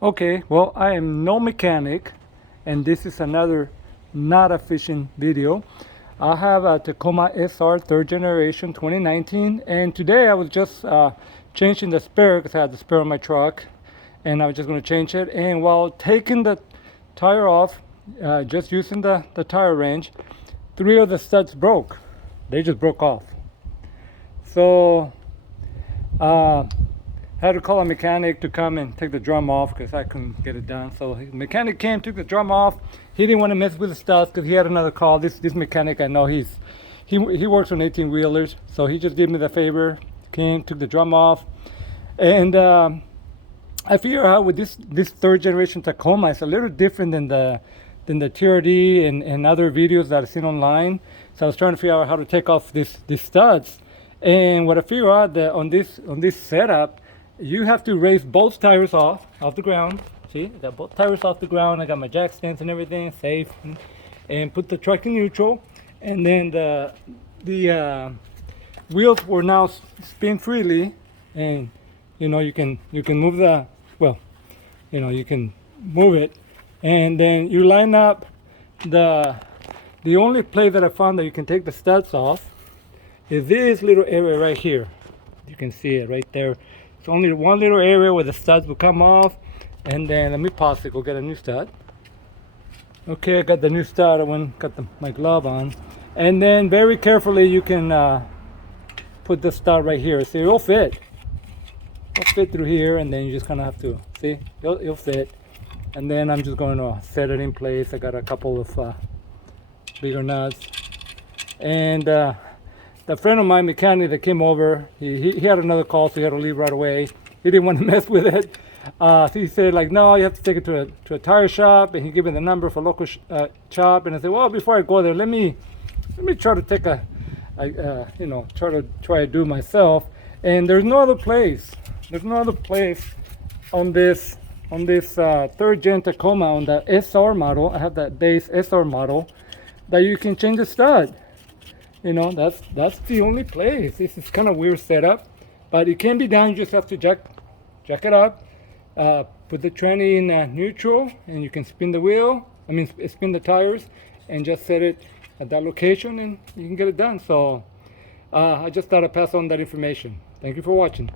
Okay, well, I am no mechanic, and this is another not a fishing video. I have a Tacoma SR third generation 2019, and today I was just changing the spare because I had the spare on my truck, and I was just going to change it. And while taking the tire off, just using the tire wrench, three of the studs broke. They just broke off. So uh, had to call a mechanic to come and take the drum off because I couldn't get it done. So the mechanic came, took the drum off. He didn't want to mess with the studs because he had another call. This mechanic, I know he works on 18 wheelers, so he just did me the favor, came, took the drum off, and I figure out with this third generation Tacoma, it's a little different than the TRD and other videos that I've seen online. So I was trying to figure out how to take off these studs, and what I figured out that on this setup, you have to raise both tires off the ground. See, I got both tires off the ground. I got my jack stands and everything safe, and put the truck in neutral, and then the wheels will now spin freely, and you can move you can move it, and then you line up the only place that I found that you can take the studs off is this little area right here. You can see it right there. It's only one little area where the studs will come off, and then let me pause it, go get a new stud. Okay, I got the new stud. I got my glove on, and then very carefully you can put the stud right here. See, it'll fit. It'll fit through here, and then you just kind of have to see it'll fit. And then I'm just going to set it in place. I got a couple of bigger nuts, and the friend of mine, mechanic, that came over, he had another call, so he had to leave right away. He didn't want to mess with it. So he said, like, no, you have to take it to a tire shop, and he gave me the number for local shop. And I said, well, before I go there, let me try to take try to do it myself. And there's no other place. There's no other place on this third gen Tacoma, on the SR model. I have that base SR model that you can change the stud. That's the only place. This is kind of weird setup, but it can be done. You just have to jack it up, put the tranny in neutral, and you can spin the wheel. Spin the tires, and just set it at that location, and you can get it done. So I just thought I'd pass on that information. Thank you for watching.